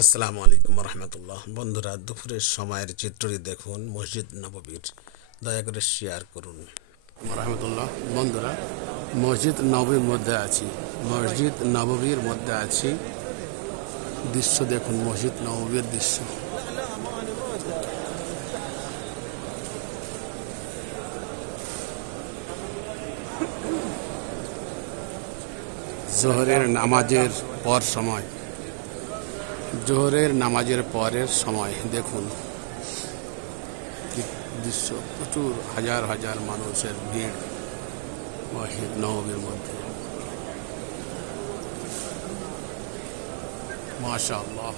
আসসালামু আলাইকুম রহমতুল্লাহ। বন্ধুরা, দুপুরের সময়ের চিত্রটি দেখুন মসজিদ নববীর। দয়া করে শেয়ার করুন রহমতুল্লাহ। বন্ধুরা, মসজিদ নববীর মধ্যে আছি, মসজিদ নববীর মধ্যে আছি। দৃশ্য দেখুন, মসজিদ নববীর দৃশ্য। জোহরের নামাজের পর সময়, জোহরের নামাজের পরের সময় দেখুন দৃশ্য। প্রচুর হাজার হাজার মানুষের ভিড় মসজিদ নববীর মধ্যে। মাশাআল্লাহ।